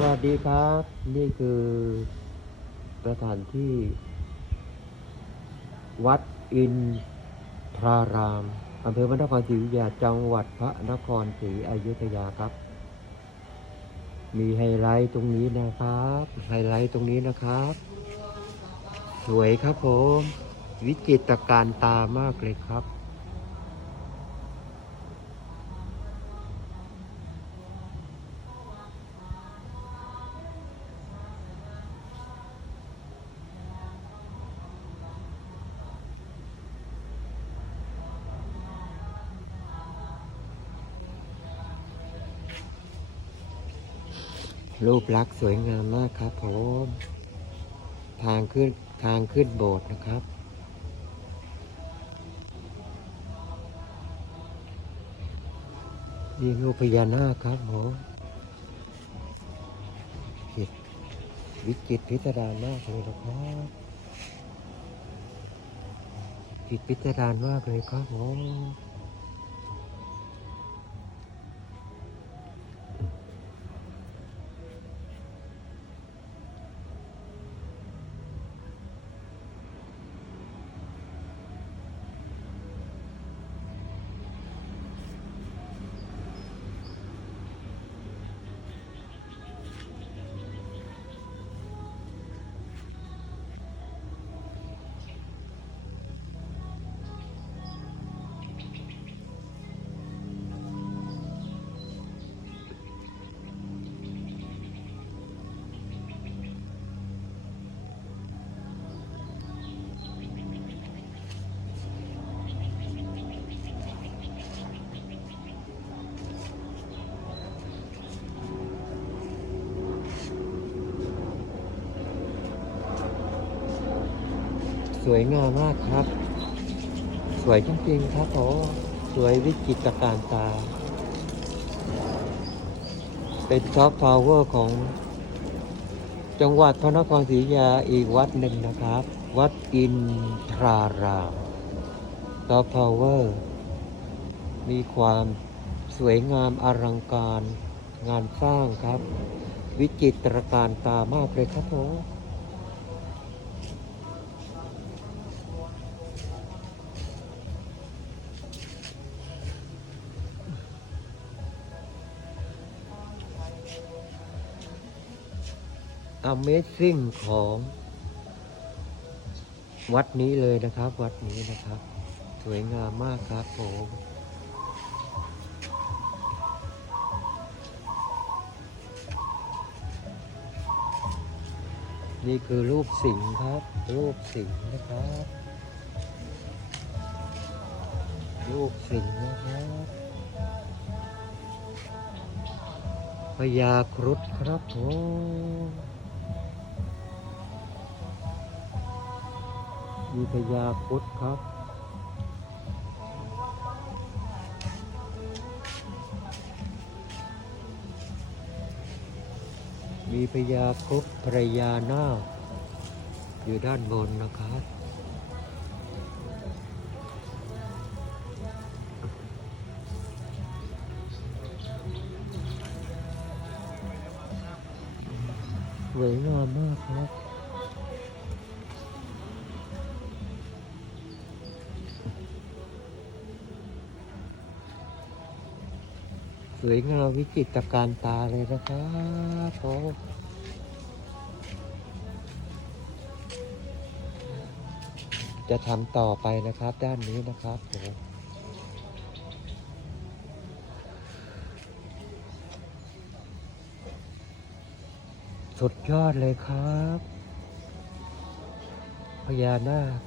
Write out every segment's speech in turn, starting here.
วัสดีครับ นี่คือสถานที่ วัดอินทรารามอำเภอพระนครศรีอยุธยาจังหวัดพระนครศรีอยุธยาครับ มีไฮไลท์ตรงนี้นะครับ ไฮไลท์ตรงนี้นะครับ สวยครับผม วิจิตรการตามากเลยครับ รูปลักษณ์สวยงามมากครับผม ทางขึ้นทางขึ้นโบสถ์นะครับ นี่รูปพญานาคครับผมจิตวิจิตพิสดารมากเลยนะครับจิตพิสดารมากเลยครับผม สวยงามมากครับ สวยจริงๆครับผมสวยวิจิตรการตา เป็นซอฟต์พาวเวอร์ของ จังหวัดพระนครศรีอยุธยาอีกวัดหนึ่งนะครับ วัดอินทรารามซอฟต์พาวเวอร์มีความสวยงามอลังการงานสร้างครับ วิจิตรการตามากเลยครับผม Amazing ของวัดนี้เลยนะครับ วัดนี้นะครับ สวยงามมากครับผมนี่คือรูปสิงห์ครับ รูปสิงห์นะครับ รูปสิงห์นะครับพญาครุฑครับผม มีพญาครุฑครับ มีพญาครุฑภรยานาคอยู่ด้านบนนะครับสวยงามมากครับ วยงามวิจิตรการตาเลยนะครับผมจะทำต่อไปนะครับด้านนี้นะครับผมสุดยอดเลยครับพญานาค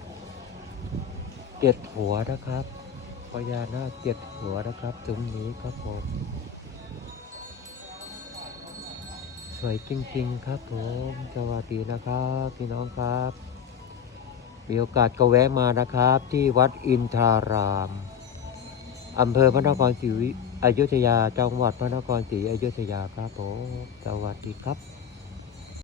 เจ็ดหัวนะครับพญานาคเจ็ดหัวนะครับตรงนี้ครับผม วยจริง ๆ ครับผมสวัสดีนะครับ พี่น้องครับ มีโอกาสก็แวะมานะครับ ที่วัดอินทรารามอำเภอพระนครศรีอยุธยาจังหวัดพระนครศรีอยุธยาครับผมสวัสดีครับ